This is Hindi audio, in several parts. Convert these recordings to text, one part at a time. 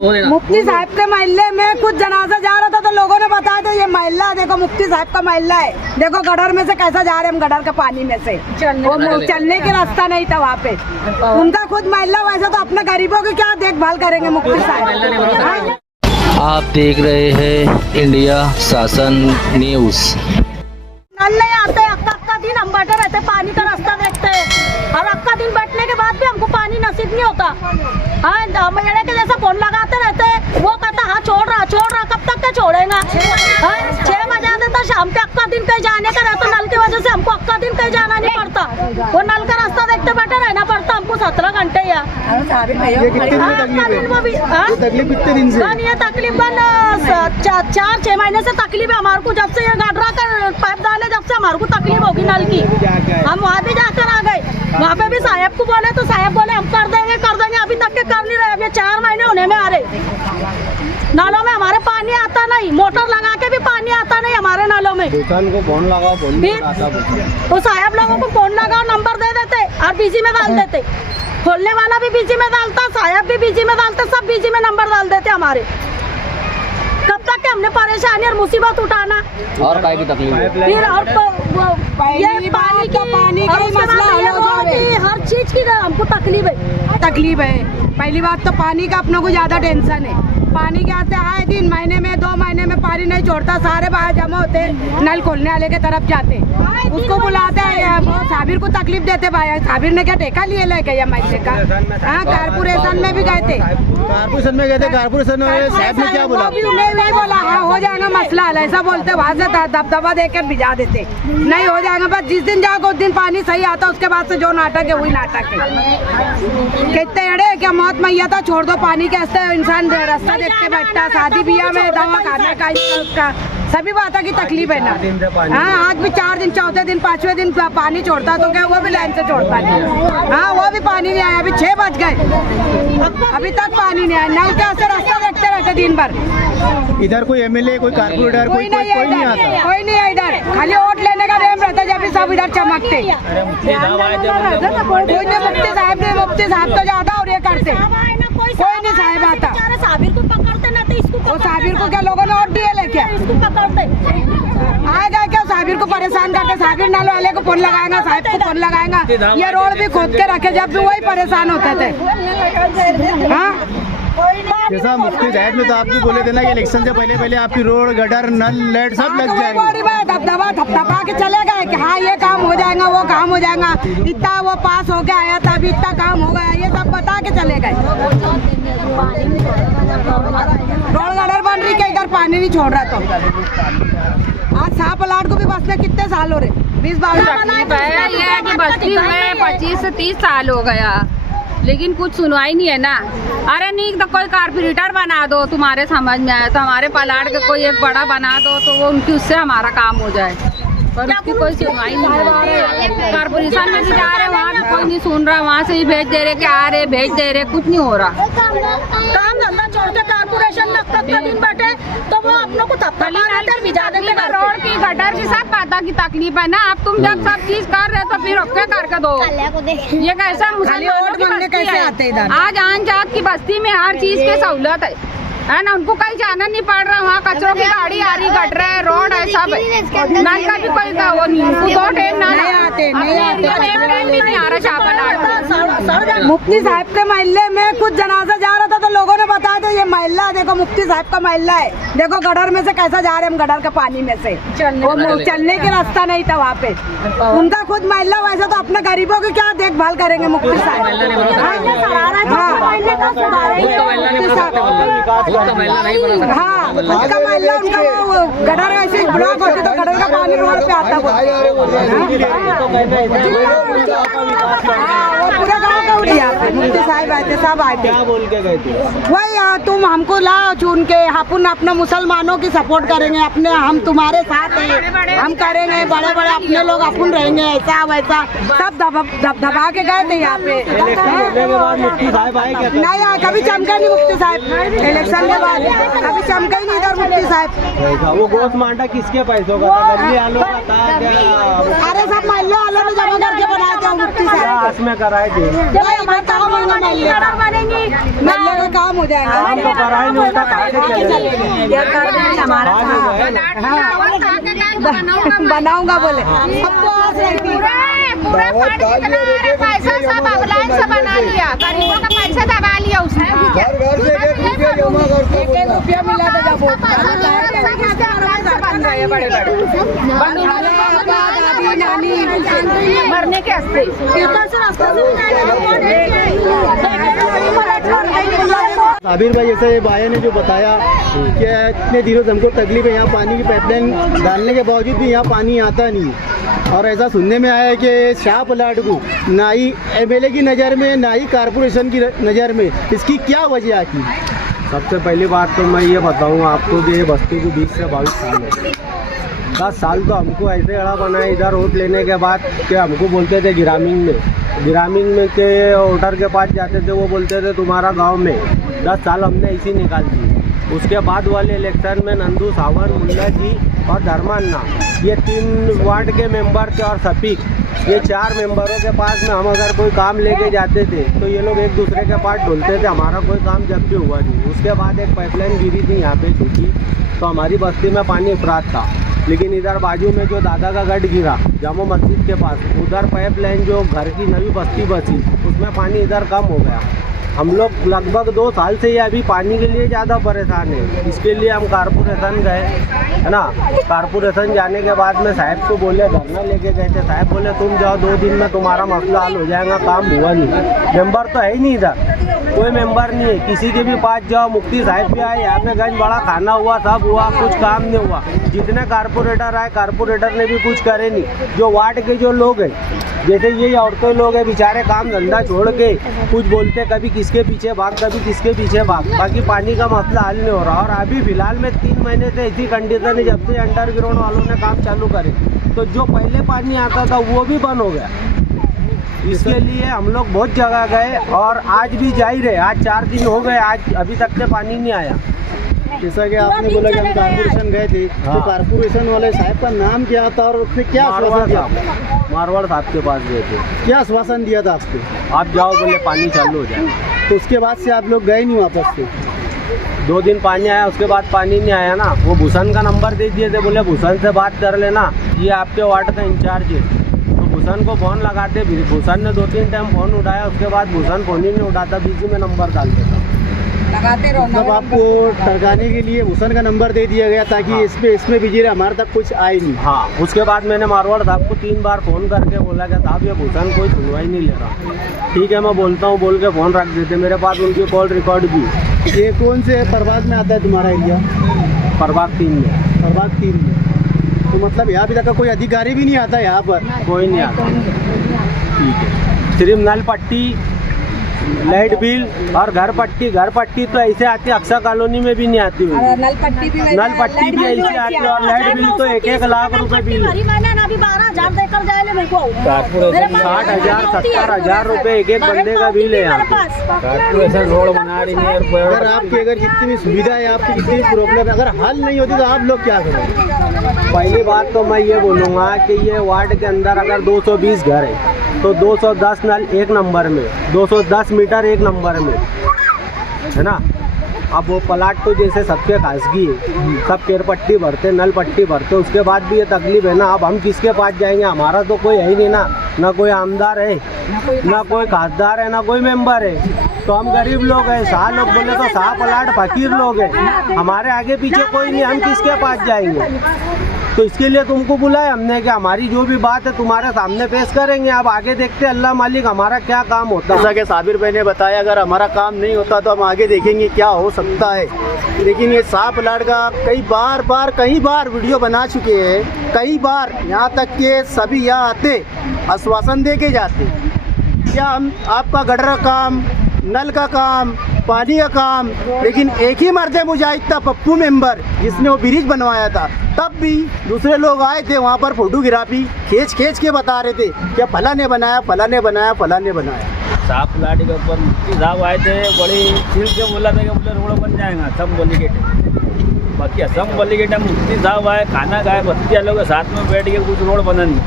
मुफ्ती साहब के महल्ले में कुछ जनाजा जा रहा था तो लोगों ने बताया था ये महल्ला देखो मुफ्ती साहब का महल्ला है। देखो गटर में से कैसा जा रहे हम, गटर के पानी में से चलने के रास्ता नहीं था वहाँ पे। उनका खुद महल्ला, वैसे तो अपने गरीबों की क्या देखभाल करेंगे मुफ्ती साहब। आप देख रहे हैं इंडिया शासन न्यूज। नल नहीं आते, अक्का दिन हम बैठे रहते, पानी का रास्ता देखते हैं और अक्का दिन बैठने के बाद भी हमको पानी नसीब नहीं होता। हाँ, मेरे के जैसा फोन लगाते रहते हैं, वो कहता हाँ छोड़ रहा, कब तक के छोड़ेगा। 6 बजा देता शाम के, अक्का दिन कहीं जाने का रहता, नल की वजह से हमको अक्का दिन कहीं जाना नहीं पड़ता। वो नल का रास्ता देखते बैठे रहना पड़ता हमको 17 घंटे या ये तकरीबन 4-6 महीने से तकलीफ है हमारे को। जब से ये गडरा का पाइप डाले जब से हमारे को तकलीफ होगी नल की। हम वहाँ भी जाकर आ गए, वहाँ पे भी साहब को बोले तो साहब बोले हम कर देंगे। अभी तक के कर नहीं रहे, अभी 4 महीने होने में आ रहे। नालों में हमारे पानी आता नहीं, मोटर लगा के भी पानी आता नहीं हमारे नालों में। को फोन लगाओ, तो साहब लोगों को फोन लगाओ, नंबर दे देते और बिजी में डाल देते। खोलने वाला भी बिजी में डालता, साहब भी बिजी में डालते, सब बिजी में नंबर डाल देते हमारे। कब तक के हमने परेशानी और मुसीबत उठाना और काय की तकलीफ है? फिर और ये पानी का मसला हर चीज की हमको तकलीफ है। पहली बात तो पानी का अपनों को ज्यादा टेंशन है। पानी के आते आए दिन महीने में 2 महीने में पानी नहीं छोड़ता, सारे बाहर जमा होते, नल खोलने वाले के तरफ जाते, उसको बुलाते हैं। वो साबिर को तकलीफ देते भाई। साबिर ने क्या ठेका लिए लेके या महीने का? हाँ, कारपोरेशन में भी गए थे, कारपोरेशन में साहब ने क्या बोला? नहीं बोला हाँ हो जाएगा मसला हल, ऐसा बोलते। वहाँ से दबदबा देकर भिजा देते, नहीं हो जाएगा। बस जिस दिन जाओगे उस दिन पानी सही आता, उसके बाद से जो नाटक है वही नाटक है। कहते अड़े क्या मौत मैया था, छोड़ दो पानी के रास्ते, इंसान रास्ता देखते बैठता। शादी ब्याह में दवा खाने का उसका सभी बातों की तकलीफ है ना। हाँ, आज भी 4 दिन, 4थे दिन, 5वें दिन पानी छोड़ता तो क्या वो भी लाइन से छोड़ता नहीं। हाँ, वो भी पानी नहीं आया। अभी 6 बज गए, अभी तक पानी नहीं आया। नल के रास्ते रास्ता देखते रहते दिन भर। इधर कोई एमएलए, कोई कारपोरेटर, कोई नहीं आता, कोई नहीं है इधर। खाली वोट लेने का नेम रहता, जब भी सब इधर चमकते। कोई नहीं, मुफ्ती साहब तो ज्यादा और ये करते, कोई नहीं साहब आता। साबिर को पकड़ते ना, तो इसको वो साबिर को क्या लोगों ने वोट दिए लेके इसको पकड़ते आएगा क्या? साबिर को परेशान करके साबिर नल वाले को फोन लगाएगा, साहब को फोन लगाएगा। ये रोड भी खोद के रखे, जब भी वही परेशान होते थे। हाँ, जैसा मुफ्ती साहब ने तो आपको बोले थे ना कि इलेक्शन से पहले आपकी रोड, गटर, नल, लाइट सब लग जाएंगे। धपधपा के चले गए कि हाँ ये काम हो जाएगा, वो काम हो जाएगा। इतना वो पास हो के आया था, अभी इतना काम हो गया, ये सब बता के चले गए। रोड गटर बन रही, इधर पानी नहीं छोड़ रहा। तो आज साहब प्लाट को भी बसने कितने साल हो रहे? 20-22 ये कि बस्ती में 25 से 30 साल हो गया, लेकिन कुछ सुनवाई नहीं है ना। अरे नहीं तो कोई कारपोरेटर बना दो, तुम्हारे समझ में आया तो हमारे पलाट के कोई एक बड़ा बना दो, तो वो उनकी उससे हमारा काम हो जाए। पर उसकी कोई सुनवाई नहीं है। कारपोरेशन में भी जा रहे, वहाँ भी कोई नहीं सुन रहा। वहाँ से ही भेज दे रहे कि आ रहे, भेज दे रहे, कुछ नहीं हो रहा। काम धंधा छोड़ के कारपोरेशन में अब तक दिन बैठे तो वो अपनों को रोड की, गटर की सब पता की तकलीफ है ना। अब तुम जब सब चीज कर रहे तो फिर ओके करके दो। ये कैसा मुसलमानों की बस्ती है। आज आन जात की बस्ती में हर चीज की सहूलत है ना। उनको कहीं जाना नहीं पड़ रहा। वहाँ कचरों की गाड़ी आ रही, गटर है, रोड है, सब है। नल का भी कोई वो नहीं, उनको 2 टाइम नहीं आते, नहीं आ रहा चावल। मुफ्ती साहब के महल्ले में कुछ जनाजा जा रहा था तो लोगों ने बताया था ये महल्ला देखो मुफ्ती साहब का महल्ला है। देखो गटर में से कैसा जा रहे हम, गटर के पानी में से चलने के रास्ता नहीं था वहाँ पे। उनका खुद महल्ला, वैसे तो अपने गरीबों की क्या देखभाल करेंगे मुफ्ती साहब। हाँ, खुद का महल्ला उनका, वो गटर ऐसे ब्लॉक होती तो गटर का पानी रोड पे आता। पूरे गाँव का उड़ी यहाँ पे मुफ्ती साहब आए थे, सब आए थे। क्या बोल के गए थे? वही तुम हमको लाओ चुन के, अपन अपने मुसलमानों की सपोर्ट करेंगे, अपने हम तुम्हारे साथ हैं, हम करेंगे, बड़े बड़े अपने लोग अपन रहेंगे, ऐसा वैसा सब दबा के गए थे यहाँ पे। मुफ्ती साहब आए क्या? नहीं आए, कभी चमका नहीं मुफ्ती साहब। इलेक्शन के बाद कभी चमका ही नहीं इधर मुफ्ती साहब। वो गोश्त मांडा किसके पैसों का था? गली वालों का था क्या? अरे सब महल्ले वालों ने जमा करके बनाए थे मुफ्ती साहब। में कराए थे। गटर बनेंगी, नल्ले का काम हो जाएगा। बनाऊंगा बोले पूरा पानी इतना आ रहा है, पैसा सब ऑनलाइन से बना लिया, गरीबों का पैसा दबा लिया उसने। एक रुपया मिला था जब वोट बन गए बड़े बड़े दादी नानी मरने के हस्ते। साबिर भाई, जैसे भाई ने जो बताया कि इतने दिनों से हमको तकलीफ है, यहाँ पानी की पाइपलाइन डालने के बावजूद भी यहाँ पानी आता नहीं। और ऐसा सुनने में आया है कि शाह प्लाट को ना ही एमएलए की नज़र में, ना ही कारपोरेशन की नज़र में, इसकी क्या वजह की? सबसे पहली बात तो मैं ये बताऊंगा आपको कि ये बस्ती को 20 से 22 साल है। 10 साल तो हमको ऐसे अड़ा बना है इधर वोट लेने के बाद कि हमको बोलते थे ग्रामीण में के वोटर के पास जाते थे, वो बोलते थे तुम्हारा गांव में। 10 साल हमने इसी निकाल दी। उसके बाद वाले इलेक्शन में नंदू सावन, मुल्ला जी और धर्मान्ना, ये 3 वार्ड के मेंबर थे, और सफीक, ये 4 मेंबरों के पास में हम अगर कोई काम लेके जाते थे तो ये लोग एक दूसरे के पास ढोलते थे, हमारा कोई काम जब भी हुआ नहीं। उसके बाद एक पाइपलाइन गिरी थी यहाँ पे छोटी, तो हमारी बस्ती में पानी अफरात था। लेकिन इधर बाजू में जो दादा का गढ़ गिरा जामो मस्जिद के पास, उधर पाइपलाइन जो घर की नई बस्ती बसी, उसमें पानी इधर कम हो गया। हम लोग लगभग 2 साल से ये अभी पानी के लिए ज़्यादा परेशान है। इसके लिए हम कारपोरेशन गए, है ना। कारपोरेशन जाने के बाद में साहब को बोले, धरना लेके गए थे। साहब बोले तुम जाओ, 2 दिन में तुम्हारा मसला हल हो जाएगा। काम हुआ नहीं, मेंबर तो है ही नहीं इधर, कोई मेंबर नहीं है। किसी के भी पास जाओ, मुफ्ती साहब भी आए, यहाँ पे गंज बड़ा खाना हुआ, सब हुआ, कुछ काम नहीं हुआ। जितने कारपोरेटर आए, कारपोरेटर ने भी कुछ करे नहीं। जो वार्ड के जो लोग हैं, जैसे ये औरतें लोग हैं, बेचारे काम धंधा छोड़ के कुछ बोलते, कभी किसके पीछे भाग, कभी किसके पीछे भाग, बाकी पानी का मसला हल नहीं हो रहा। और अभी फिलहाल में 3 महीने से ऐसी कंडीशन है, जब से अंडरग्राउंड वालों ने काम चालू करे, तो जो पहले पानी आता था वो भी बंद हो गया। इसके लिए हम लोग बहुत जगह गए, और आज भी जा ही रहे। आज 4 दिन हो गए, आज अभी तक से पानी नहीं आया। जैसा कि आपने बोला कि हम कारपोरेशन गए थे, तो कारपोरेशन वाले साहब का नाम क्या था और उसने क्या आश्वासन दिया? मारवाड़ साहब के पास गए थे। क्या आश्वासन दिया था आपको? आप जाओ, बोले पानी चालू हो जाए। तो उसके बाद से आप लोग गए नहीं वापस से? 2 दिन पानी आया, उसके बाद पानी नहीं आया ना। वो भूषण का नंबर दे दिए थे, बोले भूषण से बात कर लेना, ये आपके वार्ड का इंचार्ज है। तो भूषण को फ़ोन लगाते, भूषण ने 2-3 टाइम फ़ोन उठाया, उसके बाद भूषण फ़ोन ही नहीं उठाता, बीच में नंबर डाल देता। लगाते रहो। मतलब आपको टरकाने के लिए भूषण का नंबर दे दिया गया ताकि हाँ। इसमें बिजी रहे, हमारे तक कुछ आए नहीं। हाँ, उसके बाद मैंने मारवाड़ साहब को 3 बार फ़ोन करके बोला कि साहब ये भूषण कोई सुनवाई नहीं ले रहा। ठीक है, मैं बोलता हूँ, बोल के फ़ोन रख देते। मेरे पास उनकी कॉल रिकॉर्ड भी। ये कौन से प्रभाग में आता है तुम्हारा एरिया? प्रभाग 3 में। प्रभाग 3 में। तो मतलब यहाँ अभी तक का कोई अधिकारी भी नहीं आता यहाँ पर? कोई नहीं आता। ठीक है, सिर्फ नल पट्टी, लाइट बिल और घर पट्टी तो ऐसे आती है, अक्सर कॉलोनी में भी नहीं आती हुई। नल पट्टी भी ऐसे आती है, और लाइट बिल तो 1-1 लाख रुपए बिल। 12,000 देकर जाए मेरे को। 60,000 70,000 रुपए एक बंदे का बिल है यहाँ। कारपोरेशन रोड बना रही है। अगर आपकी जितनी भी सुविधा है, आपकी जितनी भी प्रॉब्लम है, अगर हल नहीं होती तो आप लोग क्या करें? पहली बात तो मैं ये बोलूँगा कि ये वार्ड के अंदर अगर 220 घर है तो 210 नल 1 नंबर में, 210 मीटर 1 नंबर में, है ना। अब वो प्लाट तो जैसे सबके खासगी है, सब केर पट्टी भरते, नल पट्टी भरते, उसके बाद भी ये तकलीफ है ना। अब हम किसके पास जाएंगे? हमारा तो कोई है ही नहीं ना कोई आमदार है, ना कोई खासदार है, ना कोई मेंबर है। तो हम गरीब लोग हैं। 100 लोग बोले तो 100 प्लाट फकीर लोग हैं, हमारे आगे पीछे कोई नहीं, हम किसके पास जाएंगे? तो इसके लिए तुमको बुलाया हमने कि हमारी जो भी बात है तुम्हारे सामने पेश करेंगे। अब आगे देखते हैं अल्लाह मालिक हमारा क्या काम होता है। जैसा कि साबिर भाई ने बताया, अगर हमारा काम नहीं होता तो हम आगे देखेंगे क्या हो सकता है। लेकिन ये साफ प्लाट का कई बार वीडियो बना चुके हैं, कई बार, यहाँ तक कि सभी यहाँ आते आश्वासन दे के जाते, क्या हम आपका गटर का काम, नल का काम, पानी का काम, लेकिन एक ही मर्द मुजाहिद था, पप्पू मेंबर, जिसने वो ब्रिज बनवाया था। तब भी दूसरे लोग आए थे वहाँ पर फोटोग्राफी खींच के बता रहे थे क्या फला ने बनाया। साफ प्लाट के ऊपर मुफ्ती साहब आए थे, बड़ी दिल से बोला था कि बोले रोड बन जाएगा असम बली गेट। बाकी असम बली गेट मुफ्ती साहब आए, खाना खाए, बस्ती वालों के साथ में बैठ के कुछ रोड बना नहीं।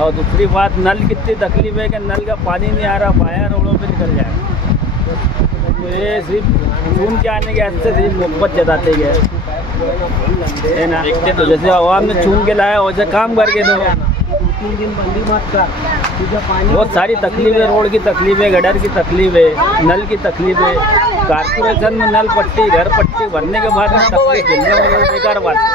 और दूसरी बात नल कितनी तकलीफ है कि नल का पानी नहीं आ रहा, बाहर रोडों पे निकल जाएगा। तो ये सिर्फ चुन के आने के ऐसे सिर्फ मोहब्बत जताते गए है ना। तो जैसे आवाम ने चुन के लाया वैसे काम करके दो। 3 दिन बंदी मत कर, तुझे पानी बहुत सारी तकलीफ है, रोड की तकलीफ है, गटर की तकलीफ है, नल की तकलीफ है। कारपोरेशन में नल पट्टी घर पट्टी भरने के बाद में तकलीफ झेलने वाले बेकार बात है।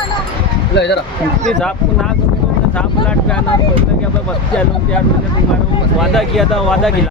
मुफ्ती साहब को ना कभी तो साफ प्लाट पे आना बोलते कि अब बच्चे लोग यार मैंने तुम्हारा वादा किया था, वादा खिला